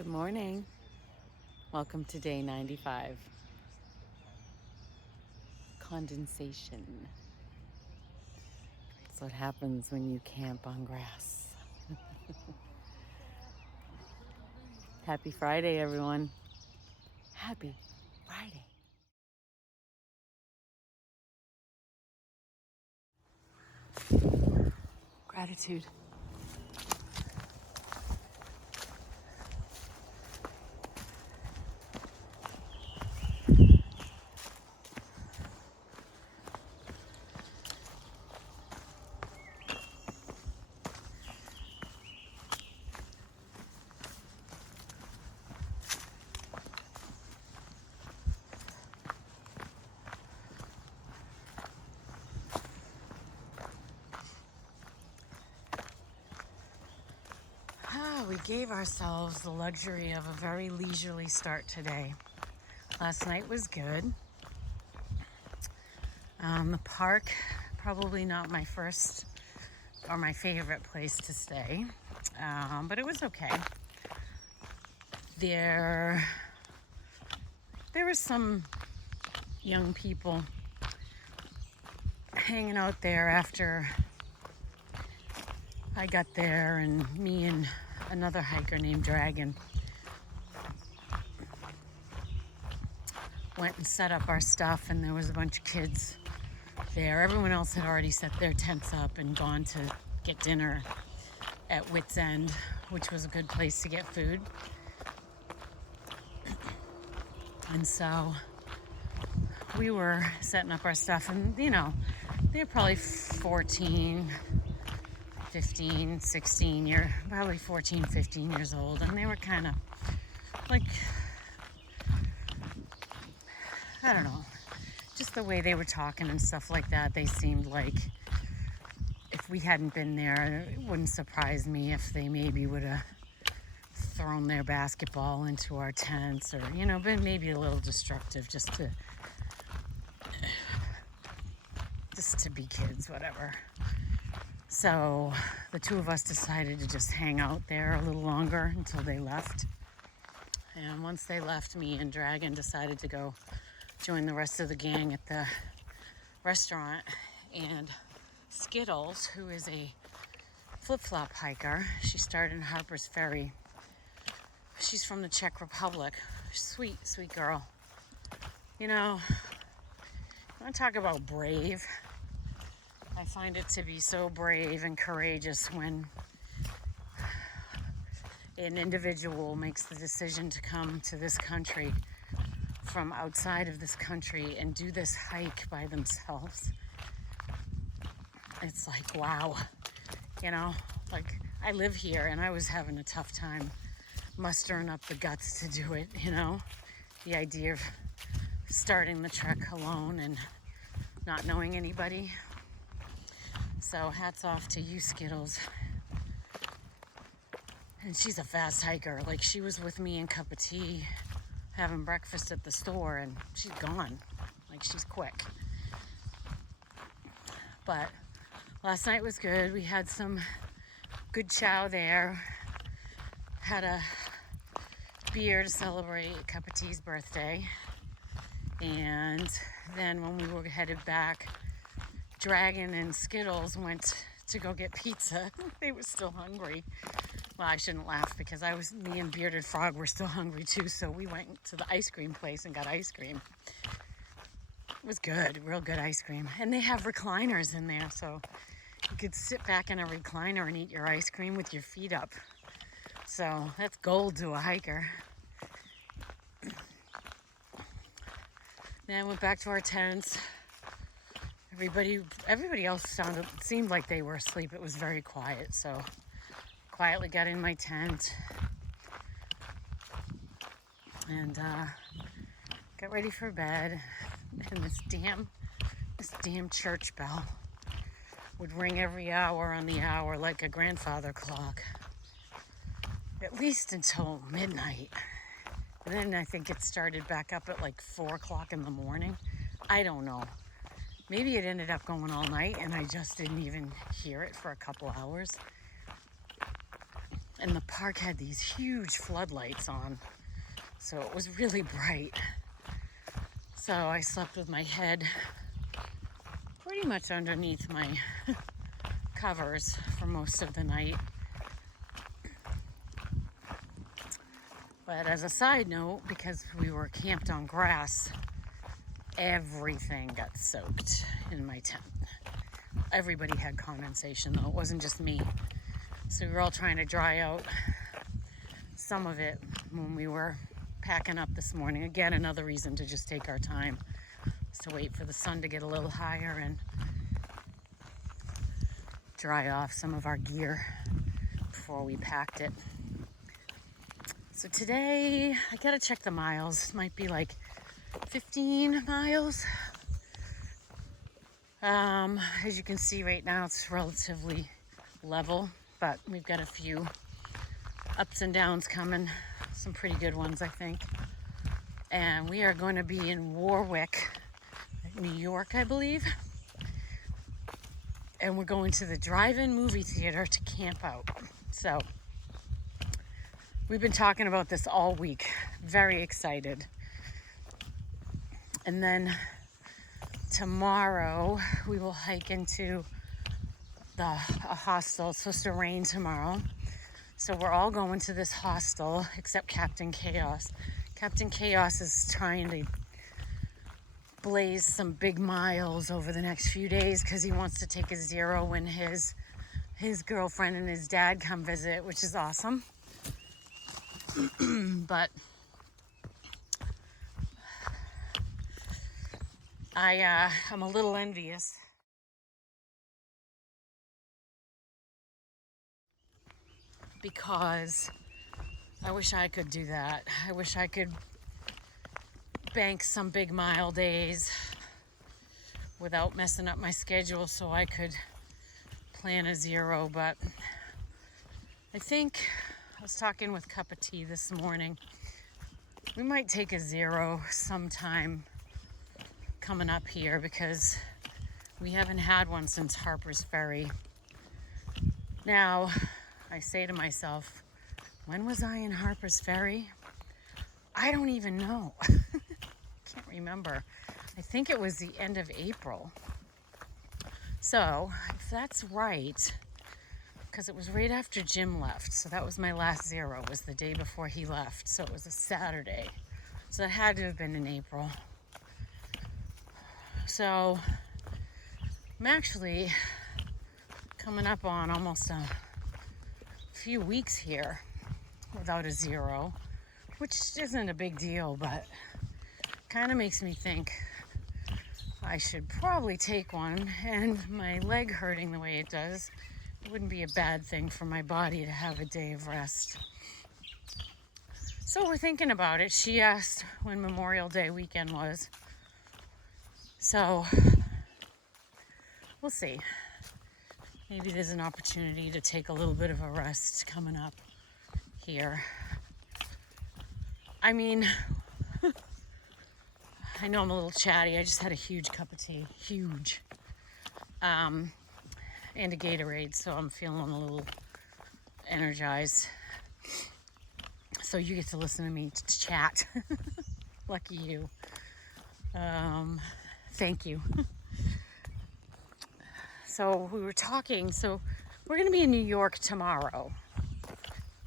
Good morning. Welcome to day 95. Condensation. That's what happens when you camp on grass. Happy Friday, everyone. Happy Friday. Gratitude. We gave ourselves the luxury of a very leisurely start today. Last night was good. The park, probably not my first or my favorite place to stay, but it was okay. There were some young people hanging out there after I got there, and me and another hiker named Dragon went and set up our stuff, and there was a bunch of kids there. Everyone else had already set their tents up and gone to get dinner at Wits End, which was a good place to get food. And so we were setting up our stuff, and they're probably 14, 15, 16 probably 14, 15 years old, and they were kind of like, I don't know, just the way they were talking and stuff like that. They seemed like if we hadn't been there, it wouldn't surprise me if they maybe would have thrown their basketball into our tents, or been maybe a little destructive just to be kids, whatever. So the two of us decided to just hang out there a little longer until they left. And once they left, me and Dragon decided to go join the rest of the gang at the restaurant. And Skittles, who is a flip-flop hiker, she started in Harper's Ferry. She's from the Czech Republic. Sweet, sweet girl. I want to talk about brave. I find it to be so brave and courageous when an individual makes the decision to come to this country from outside of this country and do this hike by themselves. It's like, wow. Like, I live here and I was having a tough time mustering up the guts to do it, the idea of starting the trek alone and not knowing anybody. So hats off to you, Skittles. And she's a fast hiker. Like, she was with me in cup of tea having breakfast at the store, and she's gone. Like, she's quick. But last night was good. We had some good chow there. Had a beer to celebrate cup of tea's birthday. And then when we were headed back, Dragon and Skittles went to go get pizza. They were still hungry. Well, I shouldn't laugh because me and Bearded Frog were still hungry too. So we went to the ice cream place and got ice cream. It was good, real good ice cream. And they have recliners in there, so you could sit back in a recliner and eat your ice cream with your feet up. So that's gold to a hiker. Then went back to our tents. Everybody else seemed like they were asleep. It was very quiet, so quietly got in my tent and got ready for bed. And this damn church bell would ring every hour on the hour like a grandfather clock, at least until midnight. And then I think it started back up at like 4 o'clock in the morning. I don't know. Maybe it ended up going all night and I just didn't even hear it for a couple hours. And the park had these huge floodlights on, so it was really bright. So I slept with my head pretty much underneath my covers for most of the night. But as a side note, because we were camped on grass, everything got soaked in my tent. Everybody had condensation though, it wasn't just me. So we were all trying to dry out some of it when we were packing up this morning. Again, another reason to just take our time is to wait for the sun to get a little higher and dry off some of our gear before we packed it. So today, I gotta check the miles. It might be like 15 miles. As you can see right now, it's relatively level, but we've got a few ups and downs coming, some pretty good ones, I think. And we are going to be in Warwick, New York, I believe. And we're going to the drive-in movie theater to camp out. So we've been talking about this all week. Very excited. And then tomorrow we will hike into a hostel. It's supposed to rain tomorrow. So we're all going to this hostel except Captain Chaos. Captain Chaos is trying to blaze some big miles over the next few days because he wants to take a zero when his girlfriend and his dad come visit, which is awesome. But I'm a little envious. Because I wish I could do that. I wish I could bank some big mile days without messing up my schedule so I could plan a zero. But I think I was talking with Cup of Tea this morning. We might take a zero sometime coming up here because we haven't had one since Harper's Ferry. Now, I say to myself, when was I in Harper's Ferry? I don't even know. Can't remember. I think it was the end of April. So, if that's right, because it was right after Jim left, so that was my last zero, was the day before he left, so it was a Saturday. So that had to have been in April. So, I'm actually coming up on almost a few weeks here without a zero, which isn't a big deal, but kind of makes me think I should probably take one. And my leg hurting the way it does, it wouldn't be a bad thing for my body to have a day of rest. So we're thinking about it. She asked when Memorial Day weekend was, so we'll see. Maybe there's an opportunity to take a little bit of a rest coming up here. I mean, I know I'm a little chatty. I just had a huge cup of tea. Huge. And a Gatorade, so I'm feeling a little energized. So you get to listen to me chat. Lucky you. Thank you. So we were talking, so we're going to be in New York tomorrow,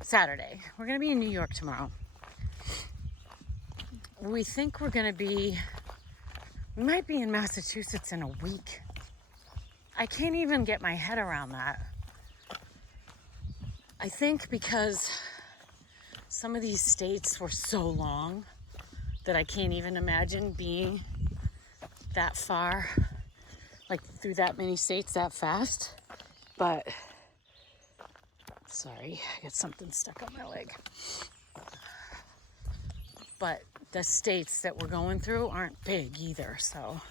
Saturday. We're going to be in New York tomorrow. We think we might be in Massachusetts in a week. I can't even get my head around that. I think because some of these states were so long that I can't even imagine being that far, like through that many states that fast. But sorry, I got something stuck on my leg. But the states that we're going through aren't big either, so,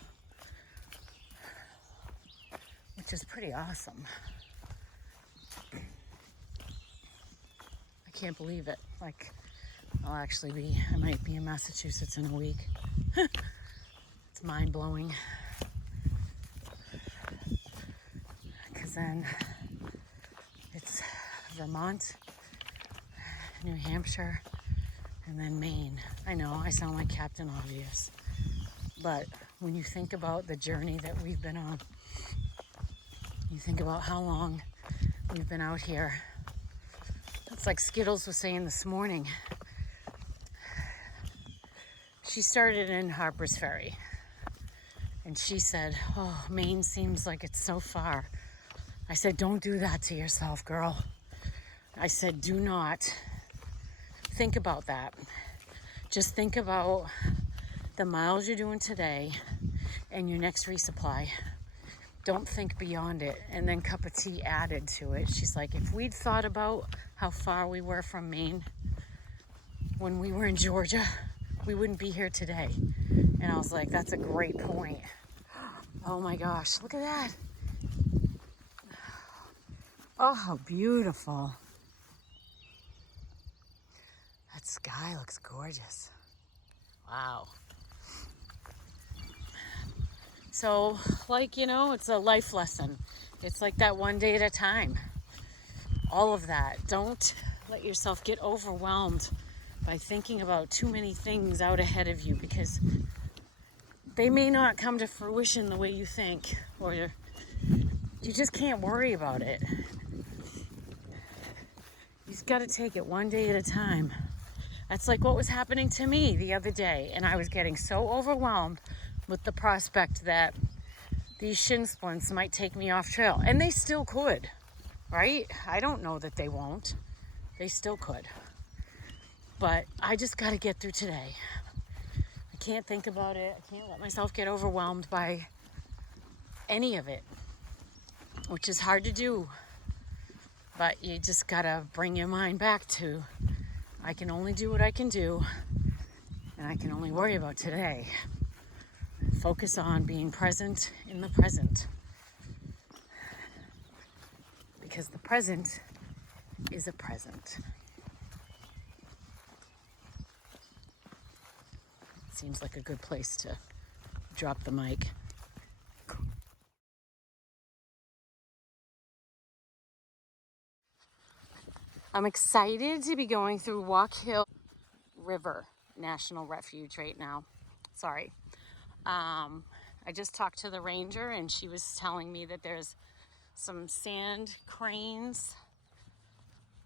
which is pretty awesome. I can't believe it. Like, I might be in Massachusetts in a week. It's mind-blowing. Because then it's Vermont, New Hampshire, and then Maine. I know I sound like Captain Obvious, but when you think about the journey that we've been on, you think about how long we've been out here. It's like Skittles was saying this morning. She started in Harper's Ferry, and she said, oh, Maine seems like it's so far. I said, don't do that to yourself, girl. I said, do not think about that. Just think about the miles you're doing today and your next resupply. Don't think beyond it. And then cup of tea added to it. She's like, if we'd thought about how far we were from Maine when we were in Georgia, we wouldn't be here today. And I was like, that's a great point. Oh my gosh, look at that. Oh, how beautiful. That sky looks gorgeous. Wow. So, like, it's a life lesson. It's like that one day at a time. All of that. Don't let yourself get overwhelmed by thinking about too many things out ahead of you, because they may not come to fruition the way you think, or you just can't worry about it. You've got to take it one day at a time. That's like what was happening to me the other day, and I was getting so overwhelmed with the prospect that these shin splints might take me off trail, and they still could, right? I don't know that they won't. They still could. But I just got to get through today. I can't think about it. I can't let myself get overwhelmed by any of it, which is hard to do. But you just got to bring your mind back to, I can only do what I can do, and I can only worry about today. Focus on being present in the present, because the present is a present. Seems like a good place to drop the mic. I'm excited to be going through Walk Hill River National Refuge right now. Sorry. I just talked to the ranger, and she was telling me that there's some sand cranes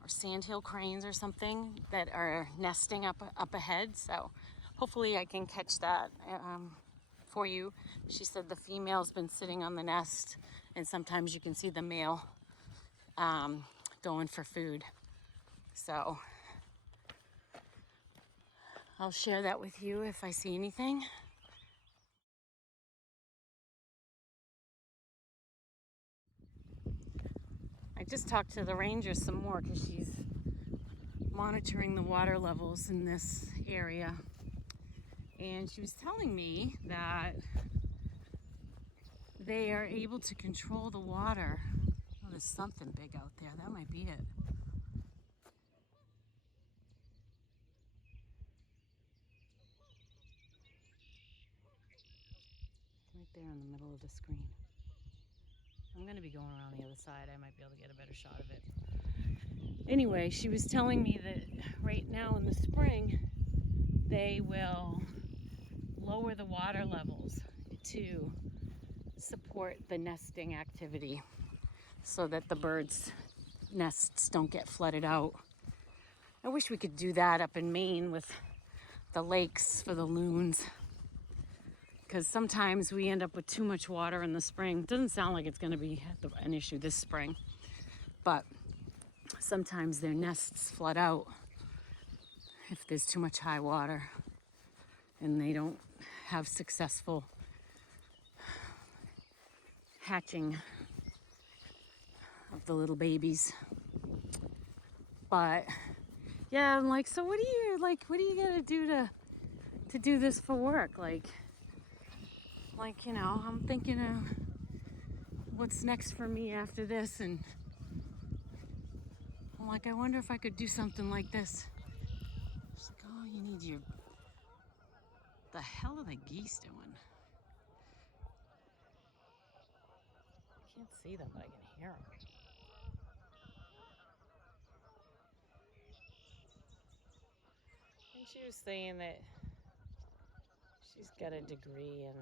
or sandhill cranes or something that are nesting up ahead. So hopefully I can catch that for you. She said the female's been sitting on the nest, and sometimes you can see the male going for food. So I'll share that with you if I see anything. I just talked to the ranger some more because she's monitoring the water levels in this area. And she was telling me that they are able to control the water. Oh, there's something big out there. That might be it. Right there in the middle of the screen. I'm going to be going around the other side. I might be able to get a better shot of it. Anyway, she was telling me that right now in the spring, they will lower the water levels to support the nesting activity so that the birds' nests don't get flooded out. I wish we could do that up in Maine with the lakes for the loons, because sometimes we end up with too much water in the spring. It doesn't sound like it's going to be an issue this spring, but sometimes their nests flood out if there's too much high water and they don't have successful hatching of the little babies. But yeah, I'm like, so what do you gotta do to do this for work? Like, I'm thinking of what's next for me after this, and I'm like, I wonder if I could do something like this. She's like, oh, you need your, the hell are the geese doing? I can't see them, but I can hear them. And she was saying that she's got a degree in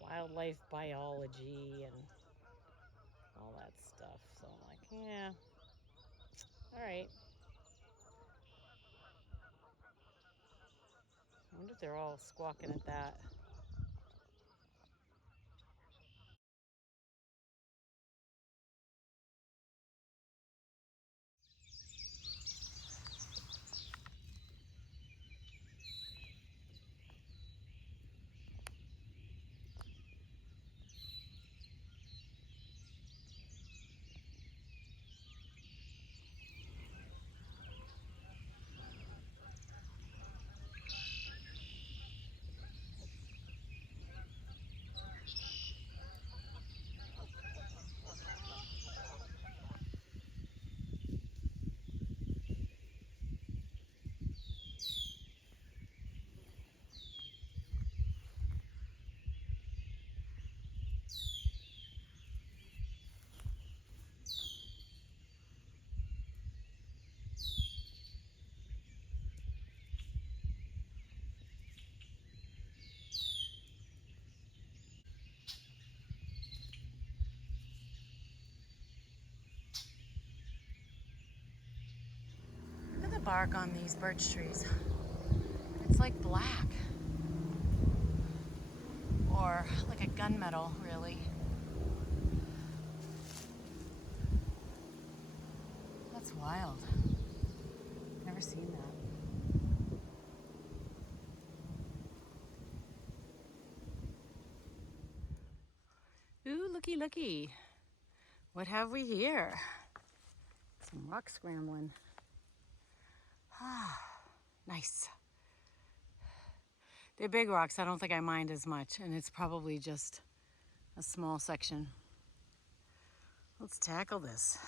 wildlife biology and all that stuff. So I'm like, yeah, all right. I wonder if they're all squawking at that. Look at the bark on these birch trees. It's like black. Or like a gunmetal, really. That's wild. Never seen that. Ooh, looky, looky. What have we here? Some rock scrambling. Ah, nice. They're big rocks. I don't think I mind as much, and it's probably just a small section. Let's tackle this.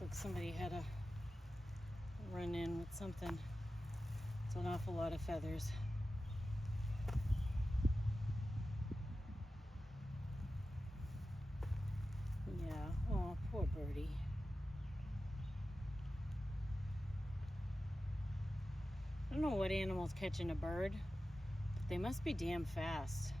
Looks like somebody had a run in with something. It's an awful lot of feathers. Yeah, oh, poor birdie. I don't know what animal's catching a bird, but they must be damn fast.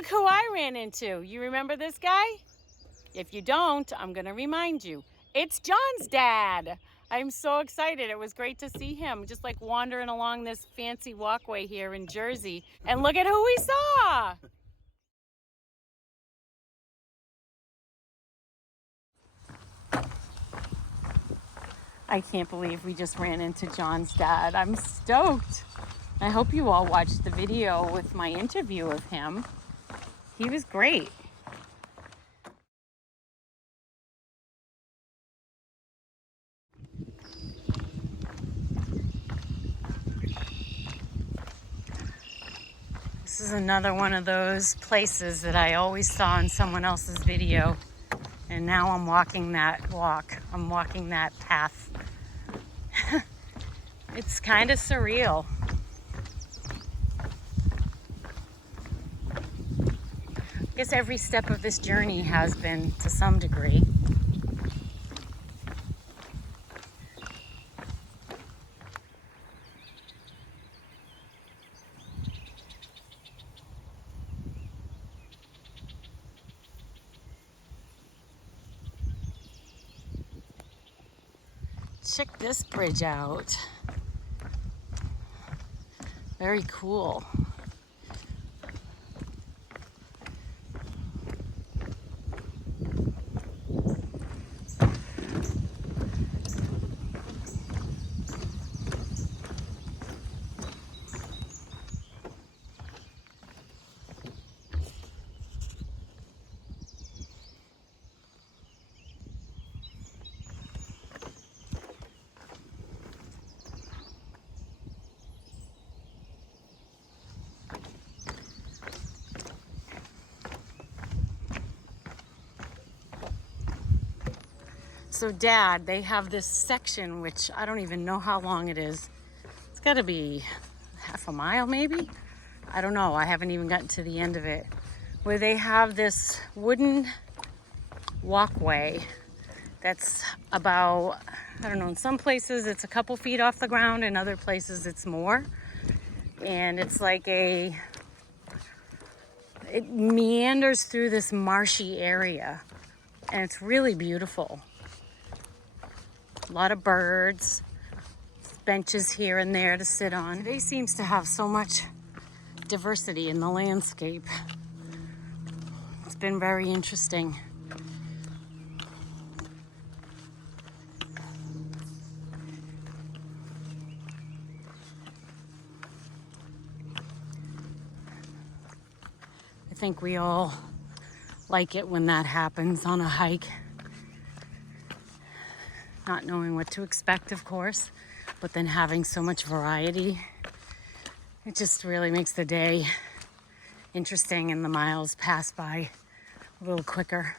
look who I ran into. You remember this guy? If you don't, I'm gonna remind you. It's John's dad. I'm so excited. It was great to see him, just like wandering along this fancy walkway here in Jersey. And look at who we saw. I can't believe we just ran into John's dad. I'm stoked. I hope you all watched the video with my interview of him. He was great. This is another one of those places that I always saw in someone else's video. And now I'm walking that walk. I'm walking that path. It's kind of surreal. I guess every step of this journey has been to some degree. Check this bridge out. Very cool. So Dad, they have this section, which I don't even know how long it is. It's gotta be half a mile maybe? I don't know, I haven't even gotten to the end of it. Where they have this wooden walkway that's about, I don't know, in some places it's a couple feet off the ground, in other places it's more. And it's like it meanders through this marshy area. And it's really beautiful. A lot of birds, benches here and there to sit on. Today seems to have so much diversity in the landscape. It's been very interesting. I think we all like it when that happens on a hike. Not knowing what to expect, of course, but then having so much variety, it just really makes the day interesting and the miles pass by a little quicker.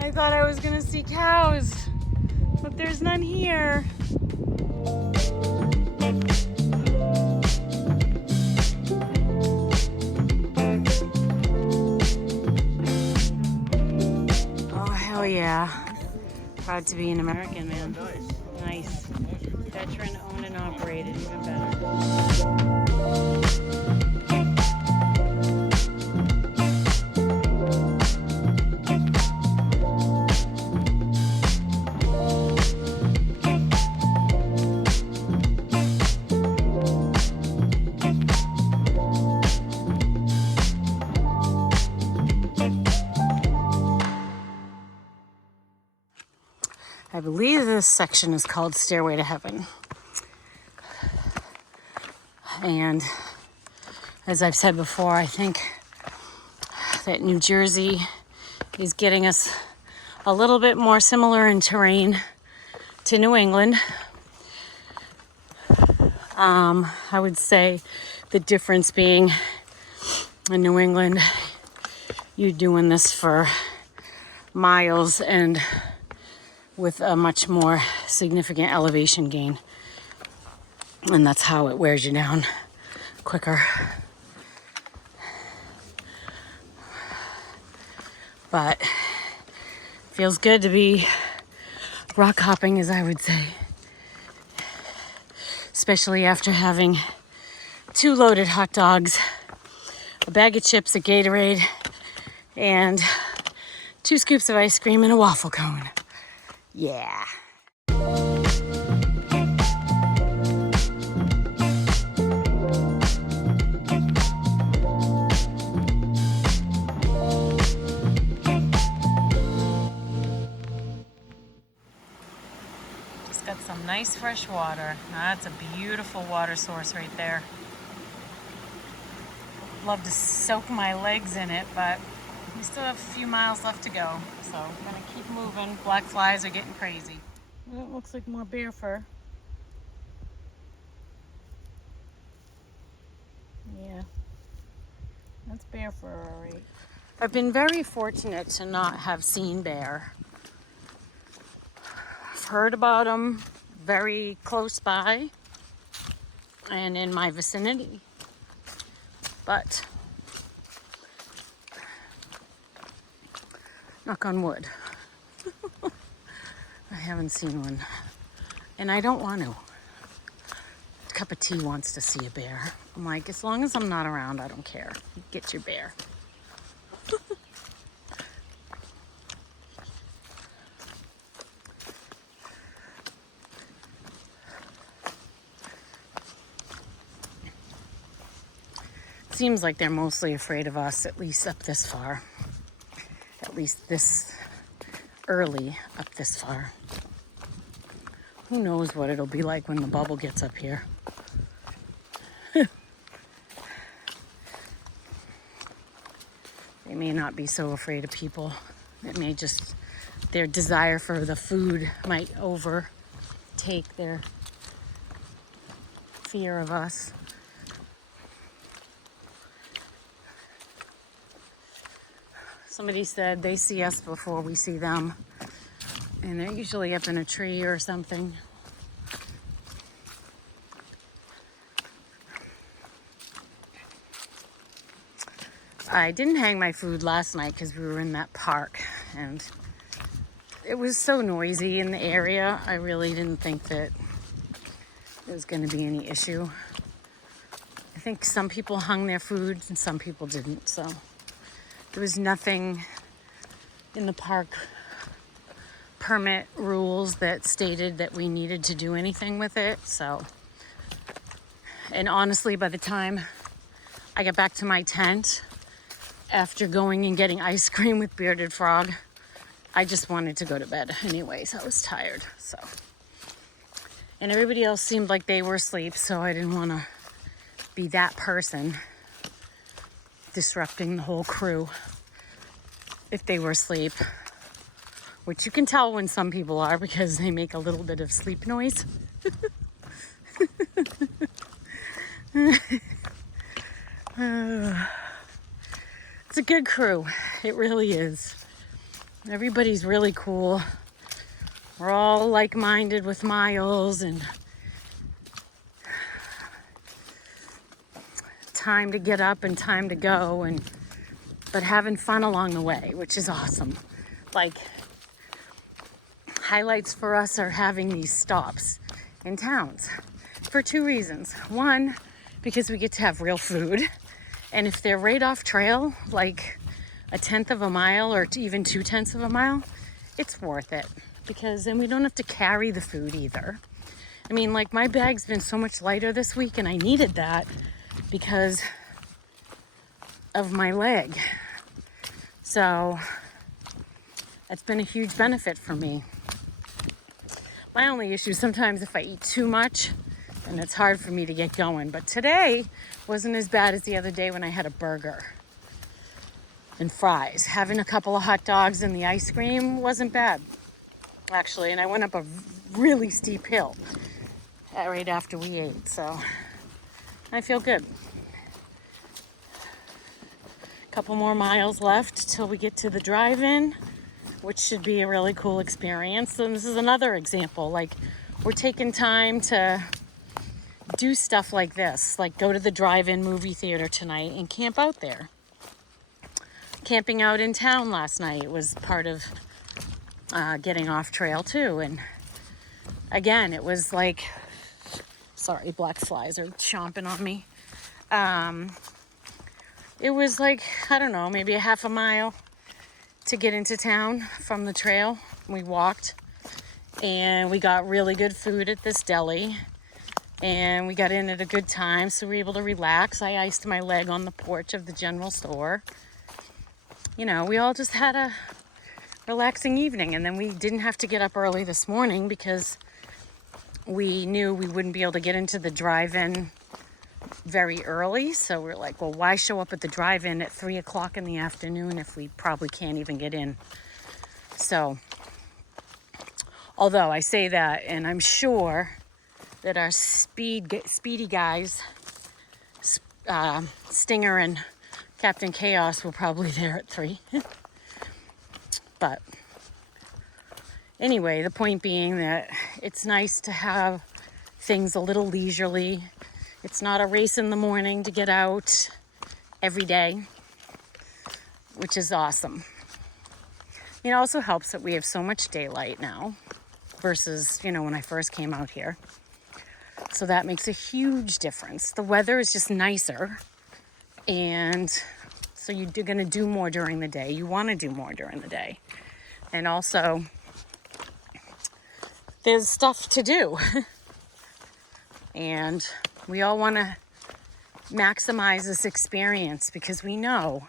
I thought I was gonna see cows, but there's none here. Oh, hell yeah. Proud to be an American, man. Nice. Veteran owned and operated, even better. I believe this section is called Stairway to Heaven. And as I've said before, I think that New Jersey is getting us a little bit more similar in terrain to New England. I would say the difference being in New England, you're doing this for miles and with a much more significant elevation gain. And that's how it wears you down quicker. But feels good to be rock hopping, as I would say. Especially after having 2 loaded hot dogs, a bag of chips, a Gatorade, and 2 scoops of ice cream and a waffle cone. Yeah. Just got some nice fresh water. That's a beautiful water source right there. Love to soak my legs in it, but we still have a few miles left to go, so I'm gonna keep moving. Black flies are getting crazy. Well, it looks like more bear fur. Yeah, that's bear fur, all right. I've been very fortunate to not have seen bear. I've heard about them very close by and in my vicinity, but knock on wood, I haven't seen one, and I don't want to. A cup of tea wants to see a bear. I'm like, as long as I'm not around, I don't care. Get your bear. Seems like they're mostly afraid of us, at least up this far. At least this early up this far. Who knows what it'll be like when the bubble gets up here. They may not be so afraid of people. It may just, their desire for the food might overtake their fear of us. Somebody said they see us before we see them, and they're usually up in a tree or something. I didn't hang my food last night because we were in that park, and it was so noisy in the area. I really didn't think that there was going to be any issue. I think some people hung their food and some people didn't, so there was nothing in the park permit rules that stated that we needed to do anything with it. So, and honestly, by the time I got back to my tent, after going and getting ice cream with Bearded Frog, I just wanted to go to bed anyways. I was tired, so. And everybody else seemed like they were asleep, so I didn't want to be that person disrupting the whole crew if they were asleep, which you can tell when some people are because they make a little bit of sleep noise. It's a good crew. It really is. Everybody's really cool. We're all like-minded with miles and time to get up and time to go, but having fun along the way, which is awesome. Like, highlights for us are having these stops in towns for 2 reasons. One, because we get to have real food, and if they're right off trail, like 1/10 of a mile or even 2/10 of a mile, it's worth it, because then we don't have to carry the food either. I mean, like, my bag's been so much lighter this week, and I needed that because of my leg. So that's been a huge benefit for me. My only issue is sometimes if I eat too much, and it's hard for me to get going. But today wasn't as bad as the other day when I had a burger. and fries. Having a couple of hot dogs and the ice cream wasn't bad, actually. And I went up a really steep hill right after we ate, so I feel good. A couple more miles left till we get to the drive-in, which should be a really cool experience. And this is another example, like we're taking time to do stuff like this, like go to the drive-in movie theater tonight and camp out there. Camping out in town last night was part of getting off trail too. And again, it was like, sorry, black flies are chomping on me. It was like, I don't know, maybe a half a mile to get into town from the trail. We walked and we got really good food at this deli and we got in at a good time, so we were able to relax. I iced my leg on the porch of the general store. You know, we all just had a relaxing evening, and then we didn't have to get up early this morning because we knew we wouldn't be able to get into the drive-in very early. So we're like, well, why show up at the drive-in at 3 o'clock in the afternoon if we probably can't even get in? So, although I say that, and I'm sure that our speedy guys, Stinger and Captain Chaos, were probably there at 3. But anyway, the point being that it's nice to have things a little leisurely. It's not a race in the morning to get out every day, which is awesome. It also helps that we have so much daylight now versus, you know, when I first came out here. So that makes a huge difference. The weather is just nicer, and so you're going to do more during the day. You want to do more during the day. And also, there's stuff to do. And we all want to maximize this experience because we know,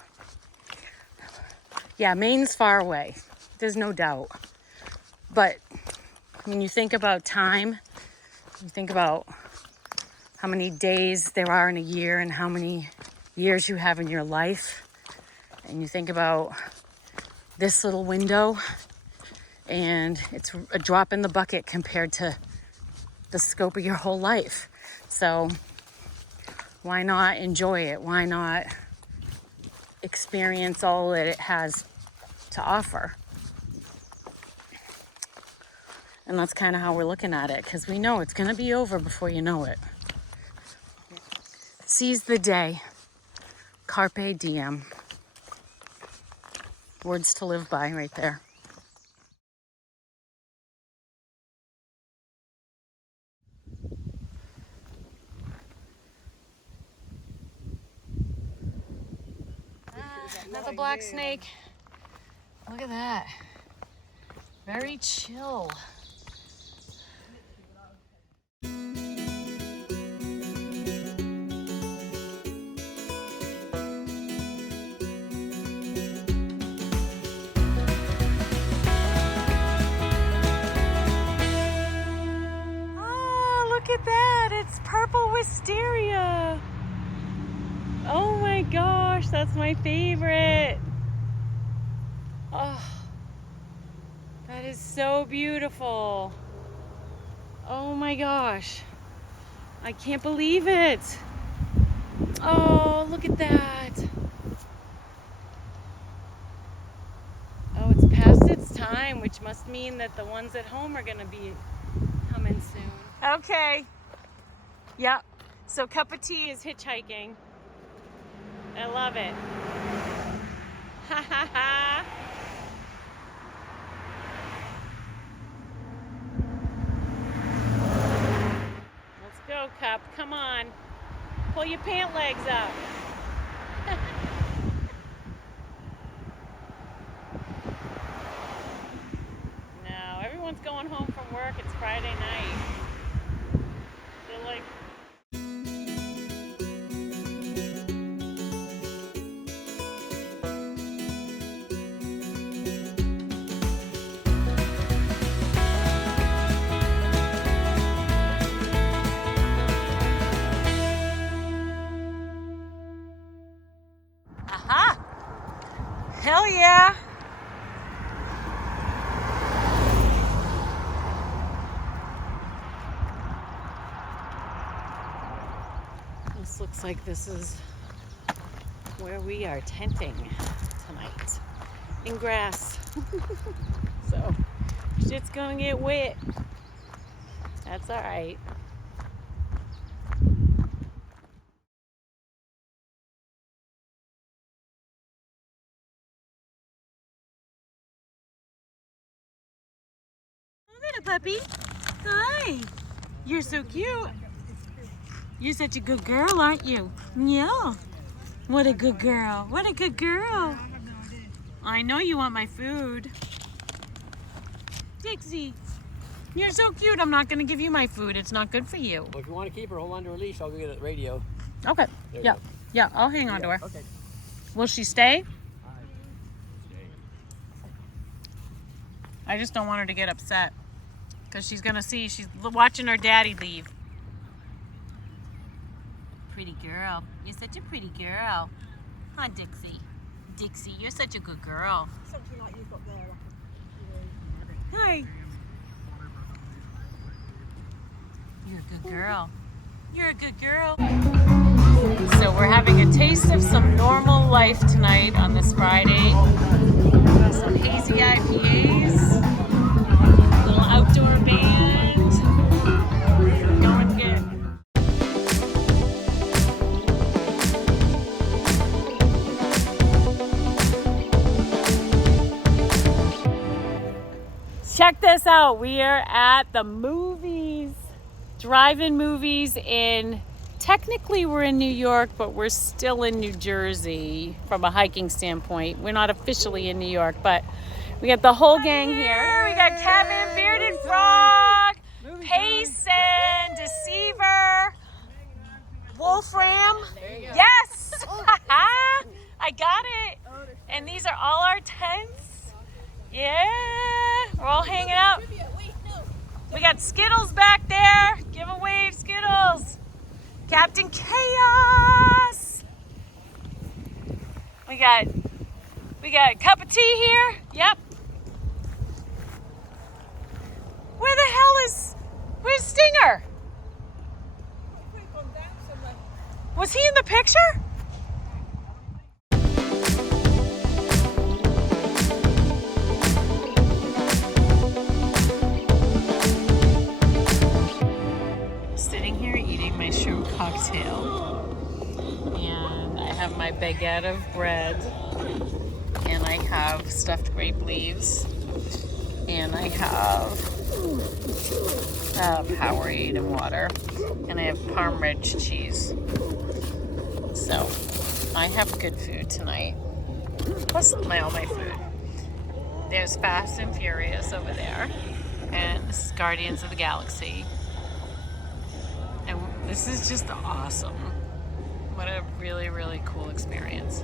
yeah, Maine's far away. There's no doubt. But when you think about time, you think about how many days there are in a year and how many years you have in your life, and you think about this little window, and it's a drop in the bucket compared to the scope of your whole life. So why not enjoy it? Why not experience all that it has to offer? And that's kind of how we're looking at it, because we know it's going to be over before you know it. Seize the day. Carpe diem. Words to live by right there. Another black snake. Look at that. Very chill. Look at that, it's purple wisteria. Oh my gosh, that's my favorite. Oh, that is so beautiful. Oh my gosh, I can't believe it. Oh, look at that. Oh, it's past its time, which must mean that the ones at home are gonna be coming soon. Okay. Yep. So cup of tea is hitchhiking. I love it. Ha ha ha. Let's go, Cup. Come on. Pull your pant legs up. No, everyone's going home from work. It's Friday night. They're like... Aha! Hell yeah. This looks like this is where we are tenting tonight. In grass. So, shit's gonna get wet. That's alright. Little puppy. Hi. You're so cute. You're such a good girl, aren't you? Yeah. What a good girl. What a good girl. I know you want my food. Dixie, you're so cute. I'm not going to give you my food. It's not good for you. Well, if you want to keep her, hold on to her leash. I'll go get a radio. Okay. Yeah. Yeah, I'll hang on to her. Okay. Will she stay? I just don't want her to get upset. Because she's going to see, she's watching her daddy leave. Pretty girl. You're such a pretty girl. Huh, Dixie? Dixie, you're such a good girl. Something like you've got there. Hi. You're a good girl. You're a good girl. So we're having a taste of some normal life tonight on this Friday. Some hazy IPAs. A little outdoor band. Going good. Check this out. We are at the movies. Drive-in movies in, technically we're in New York, but we're still in New Jersey from a hiking standpoint. We're not officially in New York, but we got the whole gang here. We got Kevin, Bearded Frog, Payson, Deceiver, Wolfram. Yes! I got it. And these are all our tents. Yeah, we're all hanging out. We got Skittles back there. Give a wave, Skittles. Captain Chaos. We got a cup of tea here. Yep. Where's Stinger? Was he in the picture? Sitting here eating my shrimp cocktail, and I have my baguette of bread, and I have stuffed grape leaves, and I have Powerade and water, and I have Parm-Rich cheese. So I have good food tonight, plus all my food. There's Fast and Furious over there, and this is Guardians of the Galaxy. And this is just awesome. What a really, really cool experience.